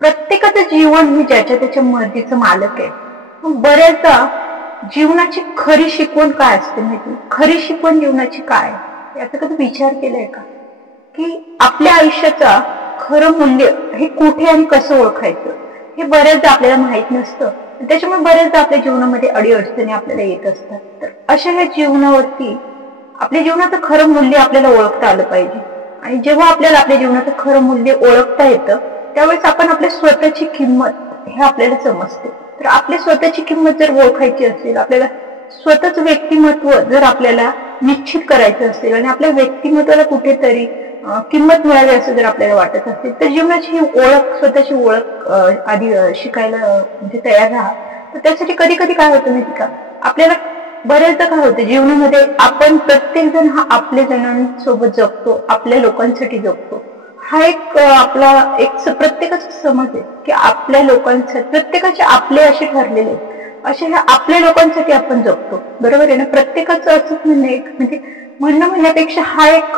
प्रत्येकाचं जीवन हे ज्याच्या त्याच्या मर्जीचं मालक आहे. बऱ्याचदा जीवनाची खरी शिकवण काय असते माहिती? खरी शिकवण जीवनाची काय याचा कधी विचार केलाय का? की आपल्या आयुष्याचा खरं मूल्य हे कुठे आणि कसं ओळखायचं हे बऱ्याचदा आपल्याला माहित नसतं. त्याच्यामुळे बऱ्याचदा आपल्या जीवनामध्ये अडीअडचणी आपल्याला येत असतात. तर अशा ह्या जीवनावरती आपल्या जीवनाचं खरं मूल्य आपल्याला ओळखता आलं पाहिजे. आणि जेव्हा आपल्याला आपल्या जीवनाचं खरं मूल्य ओळखता येतं त्यावेळेस आपण आपल्या स्वतःची किंमत हे आपल्याला समजते. तर आपल्या स्वतःची किंमत जर ओळखायची असेल, आपल्याला स्वतःच व्यक्तिमत्व जर आपल्याला निश्चित करायचं असेल आणि आपल्या व्यक्तिमत्वाला कुठेतरी किंमत मिळावी असं जर आपल्याला वाटत असेल तर जीवनाची ओळख, स्वतःची ओळख आधी शिकायला म्हणजे तयार राहा. तर त्यासाठी कधी कधी काय होतं माहिती का, आपल्याला बऱ्याचदा काय होतं जीवनामध्ये आपण प्रत्येक जण हा आपल्या जणांसोबत जगतो, आपल्या लोकांसाठी जगतो. हा एक आपला एक प्रत्येकाचा समज आहे की आपल्या लोकांसाठी प्रत्येकाचे आपले असे ठरलेले असे ह्या आपल्या लोकांसाठी आपण जगतो. बरोबर आहे ना? प्रत्येकाचं असंच म्हणणं म्हणण्यापेक्षा हा एक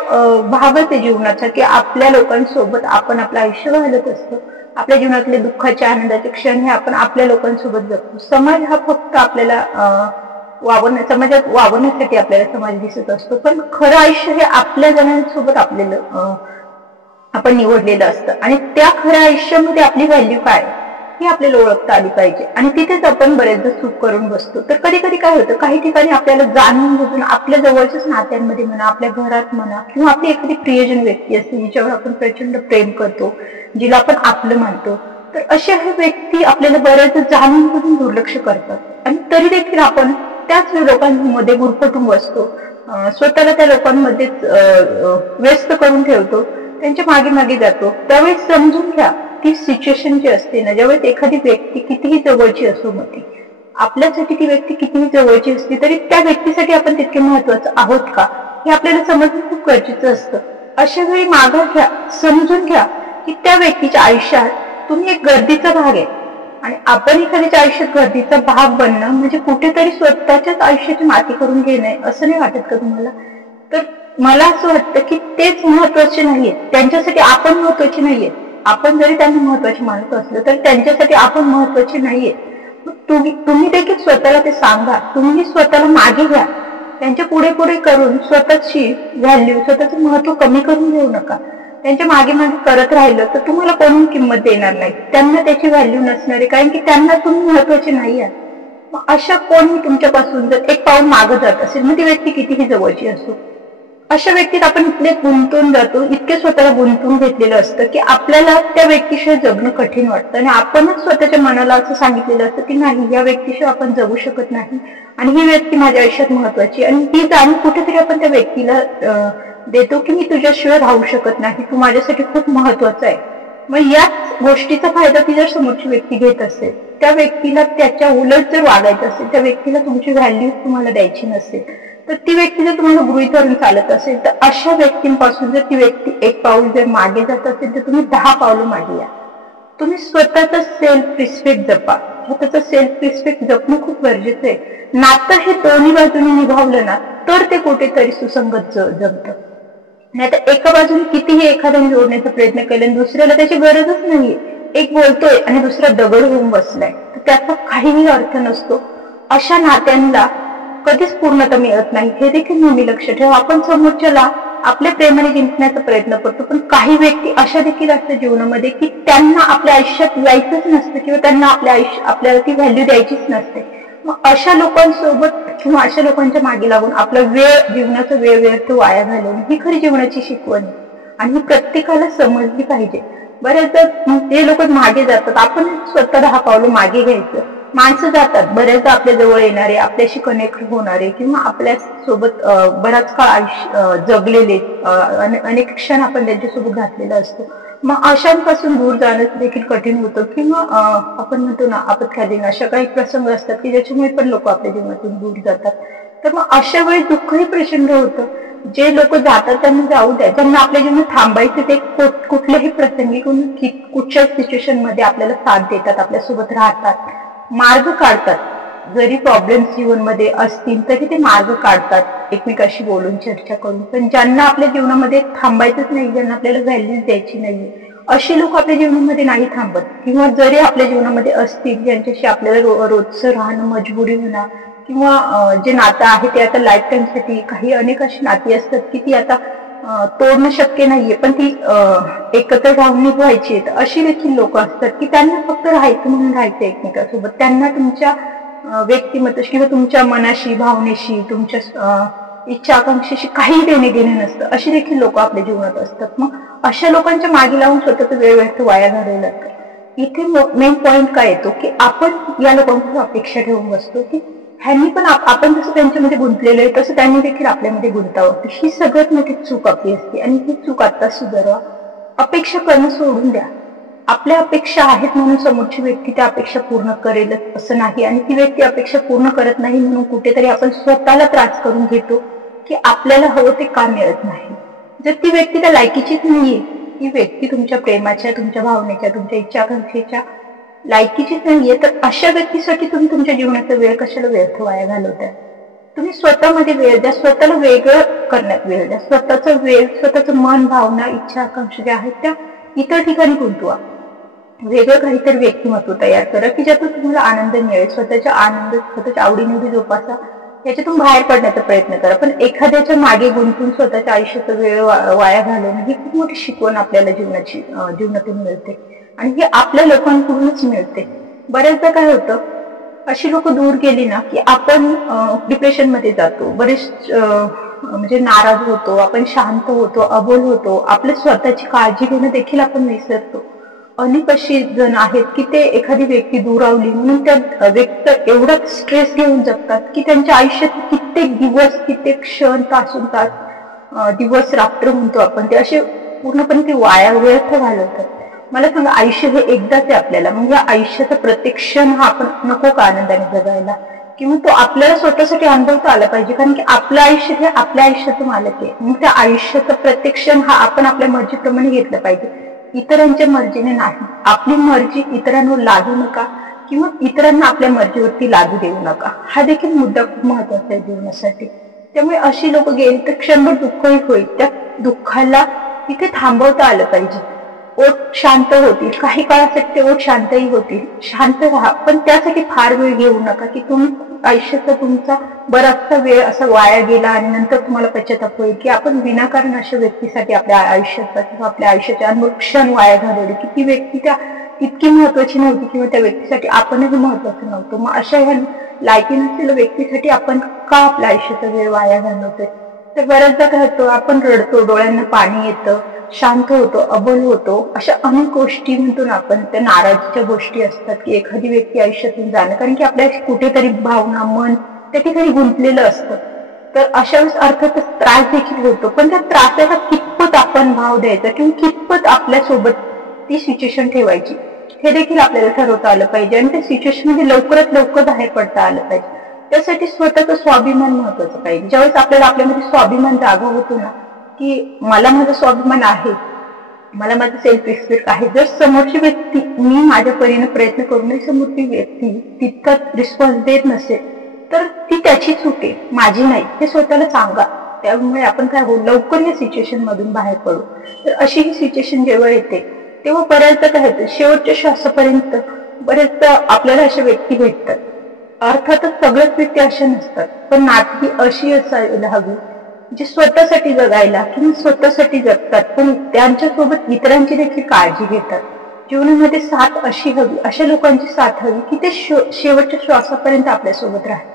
भागच आहे जीवनाचा की आपल्या लोकांसोबत आपण आपलं आयुष्य घालत असतो. आपल्या जीवनातले दुःखाचे आनंदाचे क्षण हे आपण आपल्या लोकांसोबत जगतो. समाज हा फक्त आपल्याला समाजात वावरण्यासाठी आपल्याला समाज दिसत असतो, पण खरं आयुष्य हे आपल्या जणांसोबत आपण निवडलेलं असतं. आणि त्या खऱ्या आयुष्यामध्ये आपली व्हॅल्यू काय ही आपल्याला ओळखता आली पाहिजे. आणि तिथेच आपण बरेचदा चूक करून बसतो. तर कधी कधी काय होतं, काही ठिकाणी आपल्याला जाणून बुजून आपल्या जवळच्याच नात्यांमध्ये म्हणा, आपल्या घरात म्हणा, किंवा आपली एखादी प्रियजन व्यक्ती असते जिच्यावर आपण प्रचंड प्रेम करतो, जिला आपण आपलं मानतो, तर अशा व्यक्ती आपल्याला बऱ्याचदा जाणून बुजून दुर्लक्ष करतात. आणि तरी देखील आपण त्याच लोकांमध्ये गुरफटून बसतो, स्वतःला त्या लोकांमध्येच व्यस्त करून ठेवतो, त्यांच्या मागे मागे जातो. त्यावेळेस समजून घ्या ती सिच्युएशन जी असते ना, ज्यावेळेस एखादी व्यक्ती कितीही जवळची असो, मग आपल्यासाठी ती व्यक्ती कितीही जवळची असली तरी त्या व्यक्तीसाठी आपण तितके महत्वाचं आहोत का हे आपल्याला समजणं खूप गरजेचं असतं. अशा वेळी मागं घ्या, समजून घ्या की त्या व्यक्तीच्या आयुष्यात तुम्ही एक गर्दीचा भाग आहे. आणि आपण एखाद्याच्या आयुष्यात गर्दीचा भाग बनणं म्हणजे कुठेतरी स्वतःच्याच आयुष्याची माती करून घेणे असं नाही वाटत का तुम्हाला? तर मला असं वाटतं की तेच महत्वाचे नाहीये, त्यांच्यासाठी आपण महत्वाचे नाहीये. आपण जरी त्यांना महत्वाचे मानत असलं तर त्यांच्यासाठी आपण महत्वाचे नाहीये. तुम्ही देखील स्वतःला ते सांगा, तुम्ही स्वतःला मागे घ्या. त्यांच्या पुढे पुढे करून स्वतःची व्हॅल्यू, स्वतःचं महत्व कमी करून घेऊ नका. त्यांच्या मागे मागे करत राहिलं तर तुम्हाला कोणी किंमत देणार नाही, त्यांना त्याची व्हॅल्यू नसणार आहे, कारण की त्यांना तुम्ही महत्वाचे नाही आहात. मग अशा कोणी तुमच्यापासून जर एक पाऊल मागं जात असेल, मग ती व्यक्ती कितीही जवळची असो, अशा व्यक्तीत आपण इतके गुंतून जातो, इतके स्वतःला गुंतवून घेतलेलं असतं की आपल्याला त्या व्यक्तीशिवाय जगणं कठीण वाटतं. आणि आपणच स्वतःच्या मनाला असं सांगितलेलं असतं की नाही, या व्यक्तीशिवाय आपण जगू शकत नाही आणि ही व्यक्ती माझ्या आयुष्यात महत्वाची. आणि ती जाणून कुठेतरी आपण त्या व्यक्तीला देतो की मी तुझ्याशिवाय राहू शकत नाही, तू माझ्यासाठी खूप महत्वाचं आहे. मग याच गोष्टीचा फायदा ती जर समोरची व्यक्ती घेत असेल, त्या व्यक्तीला त्याच्या उलट जर वागायचं असेल, त्या व्यक्तीला तुमची व्हॅल्यू तुम्हाला द्यायची नसेल, तर ती व्यक्ती जर तुम्हाला गृहीत धरून चालत असेल, तर अशा व्यक्तींपासून जर ती व्यक्ती एक पाऊल जर मागे जात असेल तर तुम्ही 10 पावलं मागे या. तुम्ही स्वतःचा सेल्फ रिस्पेक्ट जपा. स्वतःचा सेल्फ रिस्पेक्ट जपणं खूप गरजेचं आहे. नातं हे दोन्ही बाजूने निभावलं ना तर ते कुठेतरी सुसंगत जमतं. नाही तर एका बाजूने कितीही एखाद्याने जोडण्याचा प्रयत्न केला आणि दुसऱ्याला त्याची गरजच नाहीये, एक बोलतोय आणि दुसरा दगड होऊन बसलाय, तर त्याचा काहीही अर्थ नसतो. अशा नात्यांना कधीच पूर्णता मिळत नाही, हे देखील नेहमी लक्ष ठेवा. आपण समोरच्याला आपल्या प्रेमाने जिंकण्याचा प्रयत्न करतो, पण काही व्यक्ती अशा देखील असतात जीवनामध्ये की त्यांना आपल्या आयुष्यात यायचंच नसतं किंवा त्यांना आपल्याला ती व्हॅल्यू द्यायचीच नसते. मग अशा लोकांसोबत किंवा अशा लोकांच्या मागे लागून आपला जीवनाचा वेळ व्यर्थ वाया घालवणं ही खरी जीवनाची शिकवण आहे. आणि ही प्रत्येकाला समजली पाहिजे. बऱ्याचदा जे लोक मागे जातात, आपण स्वतः 10 पावलं मागे घ्यायचं. माणसं जातात, बऱ्याचदा आपल्या जवळ येणारे, आपल्याशी कनेक्ट होणारे किंवा आपल्या सोबत बराच काळ आयुष्य जगलेले अनेक क्षण आपण त्यांच्यासोबत घातलेला असतो. मग अशांपासून दूर जाणं देखील कठीण होतं. किंवा आपण म्हणतो ना, आपत्कालीन अशा काही प्रसंग असतात की ज्याच्यामुळे पण लोक आपल्या जीवनातून दूर जातात. तर मग अशा वेळी दुःखही प्रचंड होतं. जे लोक जातात त्यांना जाऊ द्या, ज्यांना आपल्या जीवनात थांबायचं ते कुठल्याही प्रसंगी कुठच्या सिच्युएशन मध्ये आपल्याला साथ देतात, आपल्यासोबत राहतात, मार्ग काढतात. जरी प्रॉब्लेम्स जीवनमध्ये असतील तरी ते मार्ग काढतात एकमेकाशी बोलून, चर्चा करून. पण ज्यांना आपल्या जीवनामध्ये थांबायचंच नाही, ज्यांना आपल्याला व्हॅल्यू द्यायची नाहीये, अशी लोक आपल्या जीवनामध्ये नाही थांबत, किंवा जरी आपल्या जीवनामध्ये असतील ज्यांच्याशी आपल्याला रोजचं राहणं मजबुरी म्हणा, किंवा जे नातं आहे ते आता लाईफ टाईम साठी, काही अनेक अशी नाती असतात की ती आता तोडणं शक्य नाहीये, पण ती एकत्र राहून निभवायची आहेत. अशी देखील लोक असतात की त्यांना फक्त राहायचं म्हणून राहायचं एकमेकांसोबत, त्यांना तुमच्या व्यक्तिमत्वाशी किंवा तुमच्या मनाशी, भावनेशी, तुमच्या इच्छा आकांक्षेशी काही देणे घेणे नसतं. अशी देखील लोक आपल्या जीवनात असतात. मग अशा लोकांच्या मागे लावून स्वतःचा वेळ व्यर्थ वाया घालवला जातो. इथे मेन पॉइंट काय येतो की आपण या लोकांकडून अपेक्षा ठेवून बसतो की ह्यांनी पण आपण जसं त्यांच्यामध्ये गुंतलेलं आहे तसं त्यांनी देखील आपल्यामध्ये गुंतावं. ही सगळ्यात मोठी चूक आपली असते आणि ही चूक आता सुधारवा. अपेक्षा करणं सोडून द्या. आपल्या अपेक्षा आहेत म्हणून समोरची व्यक्ती त्या अपेक्षा पूर्ण करेलच असं नाही, आणि ती व्यक्ती अपेक्षा पूर्ण करत नाही म्हणून कुठेतरी आपण स्वतःला त्रास करून घेतो की आपल्याला हवं ते का मिळत नाही. जर ती व्यक्ती त्या लायकीचीच नाहीये, ती व्यक्ती तुमच्या प्रेमाच्या, तुमच्या भावनेच्या, तुमच्या इच्छाकांक्षेच्या लायकीचीच नाहीये, तर अशा व्यक्तीसाठी तुम्ही तुमच्या जीवनाचा वेळ कशाला व्यर्थ वाया घालवताय. तुम्ही स्वतःमध्ये वेळ द्या, स्वतःला वेगळं करण्यात वेळ द्या. स्वतःचा वेळ, स्वतःचं मन, भावना, इच्छा आकांक्षा ज्या आहेत त्या इतर ठिकाणी गुंतवा. वेगळं काहीतरी व्यक्तिमत्व तयार करा की ज्यातून तुम्हाला आनंद मिळेल. स्वतःच्या आनंद, स्वतःच्या आवडीनिवडी जोपासा, याच्यातून बाहेर पडण्याचा प्रयत्न करा. पण एखाद्याच्या मागे गुंतून स्वतःच्या आयुष्याचा वेळ वाया घालवणं ही खूप मोठी शिकवण आपल्याला जीवनातून मिळते, आणि हे आपल्या लोकांकडूनच मिळते. बऱ्याचदा काय होतं, अशी लोक दूर गेली ना की आपण डिप्रेशन मध्ये जातो, बरेच म्हणजे नाराज होतो, आपण शांत होतो, अबोल होतो, आपल्या स्वतःची काळजी घेणं देखील आपण विसरतो. अनेक अशी जण आहेत की ते एखादी व्यक्ती दुरावली म्हणून त्या व्यक्ती एवढा स्ट्रेस घेऊन जगतात की त्यांच्या आयुष्यात कित्येक दिवस, कित्येक क्षण, तासून तास, दिवस रात्र म्हणतो आपण, ते असे पूर्णपणे ते वाया व्यर्थ घालवतात. मला सांगा, आयुष्य हे एकदाच आहे आपल्याला, मग या आयुष्याचा प्रत्येक क्षण हा आपण नको का आनंदाने जगायला, किंवा तो आपल्याला स्वतःसाठी अनुभवता आला पाहिजे. कारण की आपलं आयुष्य हे आपल्या आयुष्याचं मालक आहे. मग त्या आयुष्याचा प्रत्येक क्षण हा आपण आपल्या मर्जीप्रमाणे घेतला पाहिजे, इतरांच्या मर्जीने नाही. आपली मर्जी इतरांवर लादू नका, किंवा इतरांना आपल्या मर्जीवरती लागू देऊ नका. हा देखील मुद्दा खूप महत्वाचा आहे जीवनासाठी. त्यामुळे अशी लोक गेली तर क्षणभर दुःखही होईल, त्या दुःखाला तिथे थांबवता आलं पाहिजे. ओठ शांत होतील, काही काळासाठी ते ओठ शांतही होतील. शांत राहा, पण त्यासाठी फार वेळ घेऊ नका की तुम्ही आयुष्याचा तुमचा बराचसा वेळ असा वाया गेला आणि नंतर तुम्हाला पश्चाताप होईल की आपण विनाकारण अशा व्यक्तीसाठी आपल्या आयुष्याचा किंवा आपल्या आयुष्याच्या अनेक क्षण वाया घालवले की ती व्यक्ती त्या इतकी महत्वाची नव्हती, किंवा त्या व्यक्तीसाठी आपणही महत्वाचं नव्हतं. मग अशा ह्या लायकी नसलेल्या व्यक्तीसाठी आपण का आपल्या आयुष्याचा वेळ वाया घालवतोय. तर बऱ्याचदा काय होतं, आपण रडतो, डोळ्यांना पाणी येतं, शांत होतो, अबोल होतो. अशा अनेक गोष्टी म्हणतो ना आपण, त्या नाराजीच्या गोष्टी असतात की एखादी व्यक्ती आयुष्यातून जाणं, कारण की आपल्या कुठेतरी भावना, मन त्या ठिकाणी गुंतलेलं असतं. तर अशा वेळेस अर्थातच त्रास देखील होतो, पण त्या त्रासाला कितपत आपण भाव द्यायचा किंवा कितपत आपल्यासोबत ती सिच्युएशन ठेवायची हे देखील आपल्याला ठरवता आलं पाहिजे, आणि त्या सिच्युएशन मध्ये लवकरात लवकर बाहेर पडता आलं पाहिजे. त्यासाठी स्वतःचा स्वाभिमान महत्वाचं पाहिजे. ज्यावेळेस आपल्याला आपल्यामध्ये स्वाभिमान जागा होतो ना की मला माझा स्वाभिमान आहे, मला माझं सेल्फ रिस्पेक्ट आहे. जर समोरची व्यक्ती, मी माझ्या परीने प्रयत्न करूनही समोरची व्यक्ती तितका रिस्पॉन्स देत नसेल तर ती त्याची चूक आहे, माझी नाही, हे स्वतःला सांगा. त्यामुळे आपण काय होऊ, लवकर या सिच्युएशन मधून बाहेर पडू. तर अशी ही सिच्युएशन जेव्हा येते तेव्हा बऱ्याचदा काय होतं, शेवटच्या श्वासापर्यंत बऱ्याचदा आपल्याला अशा व्यक्ती भेटतात. अर्थातच सगळ्याच व्यक्ती अशा नसतात, पण नाती अशी असायला हवी जे स्वतःसाठी जगायला किंवा स्वतःसाठी जगतात, पण त्यांच्यासोबत इतरांची देखील काळजी घेतात. जीवनामध्ये साथ अशी हवी, अशा लोकांची साथ हवी की ते शेवटच्या श्वासापर्यंत आपल्यासोबत राहतात.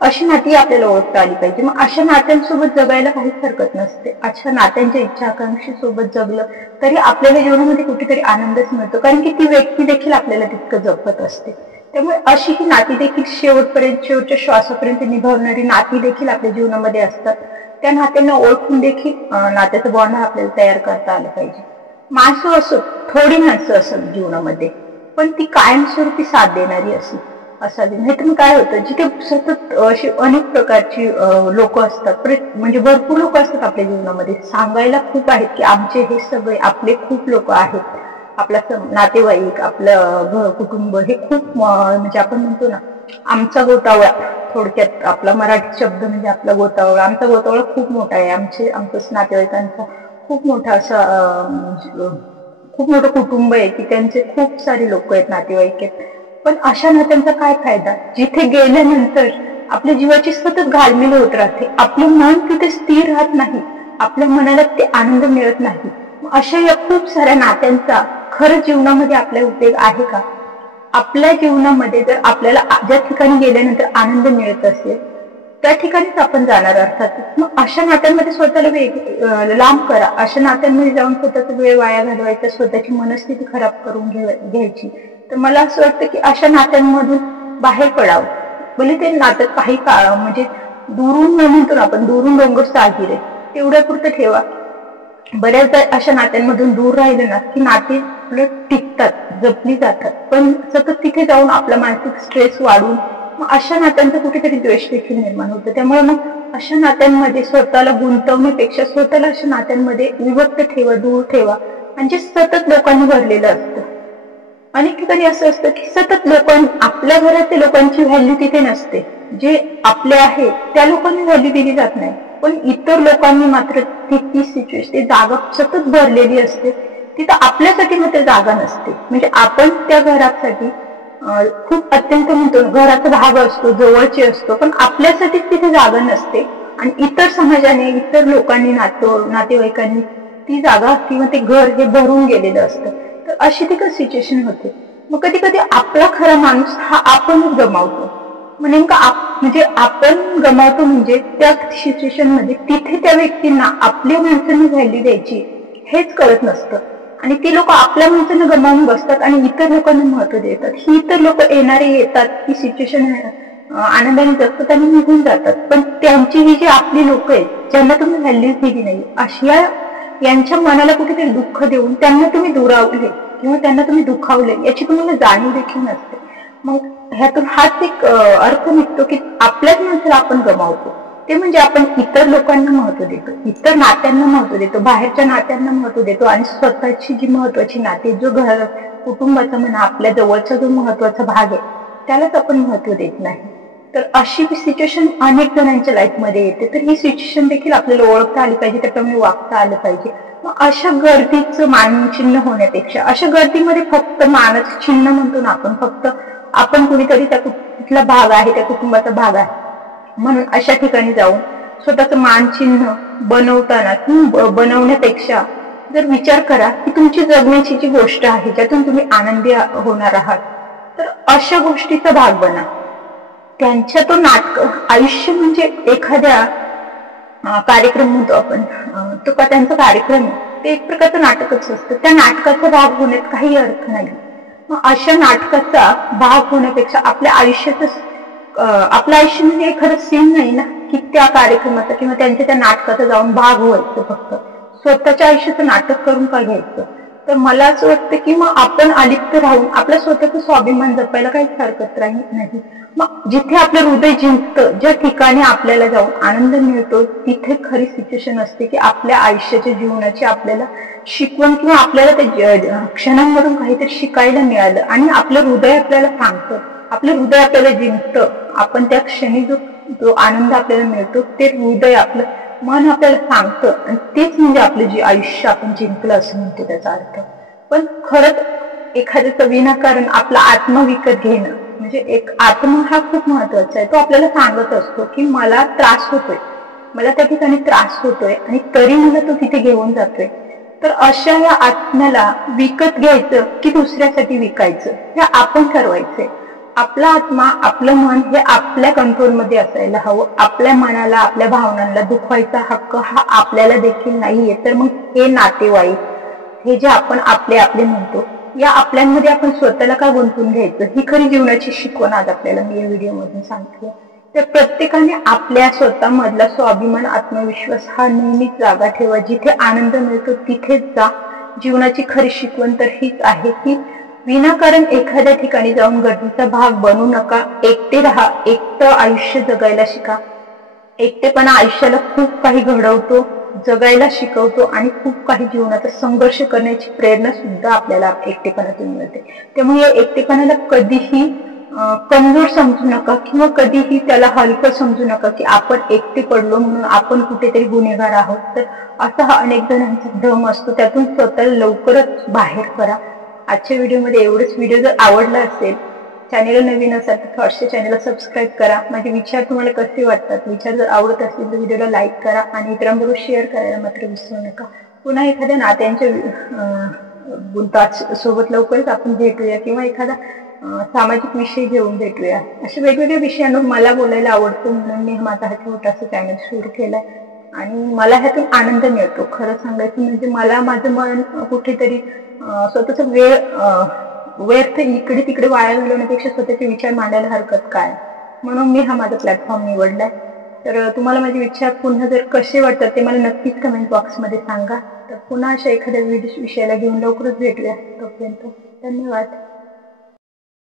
अशी नाती आपल्याला ओळखता आली पाहिजे. मग अशा नात्यांसोबत जगायला काहीच हरकत नसते. अशा नात्यांच्या इच्छा आकांक्षी सोबत जगलं तरी आपल्याला जीवनामध्ये कुठेतरी आनंदच मिळतो, कारण की ती व्यक्ती देखील आपल्याला तितकं जपत असते. त्यामुळे अशी ही नाती देखील शेवटपर्यंत, शेवटच्या श्वासापर्यंत निभावणारी नाती देखील आपल्या जीवनामध्ये असतात. त्या नात्यांना ओळखून देखील नात्याचं बॉन्ड आपल्याला तयार करता आलं पाहिजे. माणसं असो, थोडी माणसं असत जीवनामध्ये, पण ती कायमस्वरूपी साथ देणारी असावी. नाही तर मग काय होतं, जिथे सतत अशी अनेक प्रकारची लोक असतात, म्हणजे भरपूर लोक असतात आपल्या जीवनामध्ये, सांगायला खूप आहेत की आमचे हे सगळे आपले खूप लोक आहेत, आपला नातेवाईक, आपलं कुटुंब हे खूप, म्हणजे आपण म्हणतो ना आमचा गोतावळा, थोडक्यात आपला मराठी शब्द म्हणजे आपला गोतावळा, आमचा गोतावळा खूप मोठा आहे, आमचं नातेवाईकांचा खूप मोठा असा खूप मोठं कुटुंब आहे की त्यांचे खूप सारे लोक आहेत, नातेवाईक आहेत, पण अशा नात्यांचा काय फायदा जिथे गेल्यानंतर आपल्या जीवाची सतत घालमेल होत राहते, आपलं मन तिथे स्थिर राहत नाही, आपल्या मनाला ते आनंद मिळत नाही. अशा या खूप साऱ्या नात्यांचा खरं जीवनामध्ये आपला उपयोग आहे का? आपल्या जीवनामध्ये जर आपल्याला ज्या ठिकाणी गेल्यानंतर आनंद मिळत असेल त्या ठिकाणीच आपण जाणार अर्थात. मग अशा नात्यांमध्ये स्वतःला लांब करा. अशा नात्यांमध्ये जाऊन स्वतःचा वेळ वाया घालवायचा, स्वतःची मनस्थिती खराब करून घ्यायची, तर मला असं वाटतं की अशा नात्यांमधून बाहेर पडावं. भले ते नातं काही काळ म्हणजे दुरून म्हणतो आपण, दुरून डोंगर सागिरे तेवढ्या पुरतं ठेवा. बऱ्याचदा अशा नात्यांमधून दूर राहिले ना की नाते टिकतात, जपली जातात, पण सतत तिथे जाऊन आपला मानसिक स्ट्रेस वाढून मग अशा नात्यांचा कुठेतरी द्वेष देखील निर्माण होतो. त्यामुळे मग अशा नात्यांमध्ये स्वतःला गुंतवण्यापेक्षा स्वतःला अशा नात्यांमध्ये विभक्त ठेवा, दूर ठेवा. म्हणजे सतत लोकांनी भरलेलं असतं. अनेक ठिकाणी असं असतं की सतत आपल्या घरातल्या लोकांची व्हॅल्यू तिथे नसते, जे आपले आहेत त्या लोकांनी व्हॅल्यू दिली जात नाही, पण इतर लोकांनी मात्र ती सिच्युएशन, ती जागा सतत भरलेली असते, तिथं आपल्यासाठी मात्र जागा नसते. म्हणजे आपण त्या घरासाठी खूप अत्यंत म्हणतो घराचा भाग असतो, जवळचे असतो, पण आपल्यासाठी तिथे जागा नसते आणि इतर समाजाने, इतर लोकांनी, नातेवाईकांनी ती जागा किंवा ते घर हे भरून गेलेलं असतं. तर अशी ती सिच्युएशन होते. मग कधी कधी आपला खरा माणूस हा आपणच गमावतो. म्हणजे आपण गमावतो म्हणजे त्या सिच्युएशन मध्ये तिथे त्या व्यक्तींना आपल्या माणसांना व्हॅल्यू द्यायची हेच कळत नसतं आणि ती लोक आपल्या माणसांना गमावून बसतात आणि इतर लोकांना महत्व देतात. ही इतर लोक येणारे येतात, ती सिच्युएशन आनंदाने जगतात आणि निघून जातात, पण त्यांची ही जी आपली लोक आहेत ज्यांना तुम्ही व्हॅल्यूज दिली नाही, अशा यांच्या मनाला कुठेतरी दुःख देऊन त्यांना तुम्ही दुरावले किंवा त्यांना तुम्ही दुखावले याची तुम्हाला जाणीव देखील नसते. मग ह्यातून हाच एक अर्थ निघतो की आपल्याच माणसाला आपण गमावतो. ते म्हणजे आपण इतर लोकांना महत्व देतो, इतर नात्यांना महत्व देतो, बाहेरच्या नात्यांना महत्व देतो आणि स्वतःची जी महत्वाची नाते, जो घर कुटुंबाचा म्हणा, आपल्या जवळचा जो महत्वाचा भाग आहे त्यालाच आपण महत्व देत नाही. तर अशी सिच्युएशन अनेक जणांच्या लाईफमध्ये येते. तर ही सिच्युएशन देखील आपल्याला ओळखता आली पाहिजे, त्याप्रमाणे वागता आलं पाहिजे. मग अशा गर्दीचं मानचिन्ह होण्यापेक्षा, अशा गर्दीमध्ये फक्त मानाचं चिन्ह म्हणतो ना फक्त आपण कुणीतरी त्या कुठला भाग आहे, त्या कुटुंबाचा भाग आहे म्हणून अशा ठिकाणी जाऊन स्वतःचं मानचिन्ह बनवण्यापेक्षा जर विचार करा की तुमची जगण्याची जी गोष्ट आहे, ज्यातून तुम्ही आनंदी होणार आहात, तर अशा गोष्टीचा भाग बना. त्यांच्या तो नाटक आयुष्य म्हणजे एखाद्या कार्यक्रम म्हणतो आपण, तो का त्यांचा कार्यक्रम आहे, ते एक प्रकारचं नाटकच असतं. त्या नाटकाचा भाग होण्यात काही अर्थ नाही. मग अशा नाटकाचा भाग होण्यापेक्षा आपल्या आपलं आयुष्य म्हणजे एखादं सीन नाही ना की त्या कार्यक्रमाचा किंवा त्यांच्या त्या नाटकाचा जाऊन भाग व्हायचं. फक्त स्वतःच्या आयुष्याचं नाटक करून का घ्यायचं? तर मला असं वाटतं की मग आपण अलिप्त राहून आपल्या स्वतःचा स्वाभिमान जपायला काहीच हरकत नाही. मग जिथे आपलं हृदय जिंकतं, ज्या ठिकाणी आपल्याला जाऊन आनंद मिळतो, तिथे खरी सिच्युएशन असते की आपल्या आयुष्याच्या जीवनाची आपल्याला शिकवण किंवा आपल्याला त्या क्षणांमधून काहीतरी शिकायला मिळालं आणि आपलं हृदय आपल्याला सांगतं, आपलं हृदय आपल्याला जिंकतं. आपण त्या क्षणी जो आनंद आपल्याला मिळतो ते हृदय, आपलं मन आपल्याला सांगतं आणि तेच म्हणजे आपलं जे आयुष्य आपण जिंकलं असं म्हणतो त्याचा अर्थ. पण खरंच एखाद्याचं विनाकारण आपला आत्मा विकत घेणं, म्हणजे एक आत्मा हा खूप महत्वाचा आहे. तो आपल्याला सांगत असतो की मला त्रास होतोय, मला त्या ठिकाणी त्रास होतोय आणि तरी मला तो तिथे घेऊन जातोय. तर अशा या आत्म्याला विकत घ्यायचं की दुसऱ्यासाठी विकायचं हे आपण ठरवायचंय. आपला आत्मा, आपलं मन हे आपल्या कंट्रोलमध्ये असायला हवं. आपल्या मनाला, आपल्या भावनांना दुखवायचा हक्क हा आपल्याला देखील नाहीये. तर मग हे नातेवाईक, हे जे आपण आपले म्हणतो, या आपल्यांमध्ये आपण स्वतःला का गुंतवून घ्यायचं, ही खरी जीवनाची शिकवण आज आपल्याला मी या व्हिडिओमधून सांगते. तर प्रत्येकाने आपल्या स्वतःमधला स्वाभिमान, आत्मविश्वास हा नेहमीच जागा ठेवा. जिथे आनंद मिळतो तिथेच जा. जीवनाची खरी शिकवण तर हीच आहे की विनाकारण एखाद्या ठिकाणी जाऊन गर्दीचा भाग बनू नका. एकटे राहा, एकटं आयुष्य जगायला शिका. एकटेपणा आयुष्याला खूप काही घडवतो, जगायला शिकवतो आणि खूप काही जीवनाचा संघर्ष करण्याची प्रेरणा सुद्धा आपल्याला एकटेपणातून मिळते. त्यामुळे या एकटेपणाला कधीही कमजोर समजू नका किंवा कधीही त्याला हलकं समजू नका की आपण एकटे पडलो म्हणून आपण कुठेतरी गुन्हेगार आहोत. तर असा हा अनेक जणांचा भ्रम असतो, त्यातून स्वतःला लवकरच बाहेर करा. आजच्या व्हिडिओमध्ये एवढंच. व्हिडिओ जर आवडला असेल, चॅनेल नवीन असाल तर थॉट्सच्या चॅनेलला सबस्क्राईब करा. माझे विचार तुम्हाला कसे वाटतात, विचार जर आवडत असतील तर व्हिडिओला लाईक करा आणि इतरांबरोबर शेअर करायला मात्र विसरू नका. पुन्हा एखाद्या नात्यांच्या सोबत लवकरच आपण भेटूया किंवा एखादा सामाजिक विषय घेऊन भेटूया. अशा वेगवेगळ्या विषयांवर मला बोलायला आवडतं म्हणून मी माझा हा छोटासा चॅनल सुरू केलाय आणि मला ह्यातून आनंद मिळतो. खरं सांगायचं म्हणजे मला माझं मन कुठेतरी स्वतःचा व्यर्थ इकडे तिकडे वाया घालवण्यापेक्षा स्वतःचे विचार मांडायला हरकत काय, म्हणून मी हा माझा प्लॅटफॉर्म निवडलाय. तर तुम्हाला माझे विचार पुन्हा जर कसे वाटतात ते मला नक्कीच कमेंट बॉक्समध्ये सांगा. तर पुन्हा अशा एखाद्या विषयाला घेऊन लवकरच भेटूया. तोपर्यंत धन्यवाद.